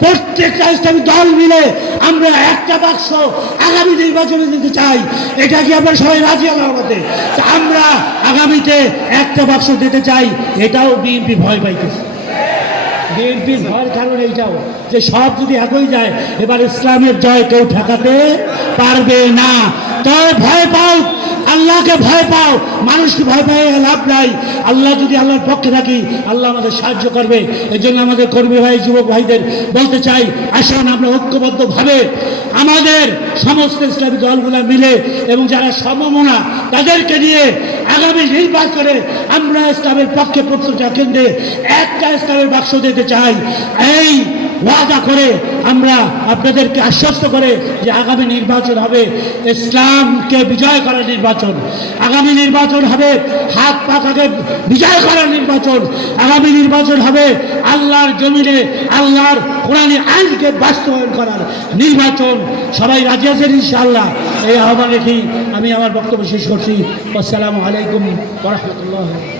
প্রত্যেকটা ইসলামী দল মিলে আমরা একটা বাক্স আগামী নির্বাচনে দিতে চাই। এটা কি আমরা সবাই রাজি মতে আমরা আগামীতে একটা বাক্স দিতে চাই, এটাও বিএনপি ভয় পাইতেছে। বিএনপির ভয়ের কারণ এইটাও, যে সব যদি একই যায়, এবার ইসলামের জয় কেউ ঠেকাতে পারবে না। তাই ভয় পাও আল্লাহকে ভয় পাও, মানুষকে ভয় পাই লাভ নাই। আল্লাহ যদি আল্লাহর পক্ষে থাকি, আল্লাহ আমাদের সাহায্য করবে। এই জন্য আমাদের কর্মী ভাই, যুবক ভাইদের বলতে চাই, আসুন আমরা ঐক্যবদ্ধভাবে আমাদের সমস্ত ইসলামী দলগুলো মিলে এবং যারা সমমনা, তাদেরকে নিয়ে আগামী নির্বাচনে আমরা ইসলামের পক্ষে প্রত্যেকটা কেন্দ্রে একটা ইসলামের বাক্স দিতে চাই। এই ওয়াদা করে আমরা আপনাদেরকে আশ্বস্ত করে যে আগামী নির্বাচন হবে ইসলামকে বিজয় করার নির্বাচন। আগামী নির্বাচন হবে হাত পাখাকে বিজয় করার নির্বাচন। আগামী নির্বাচন হবে আল্লাহর জমিনে, আল্লাহর কোরআনী আইনকে বাস্তবায়ন করার নির্বাচন। সবাই রাজি আছেন ইনশাআল্লাহ? এই আহ্বান রেখেই আমি আমার বক্তব্য শেষ করছি। আসসালামু আলাইকুম রহমতুল্লাহ।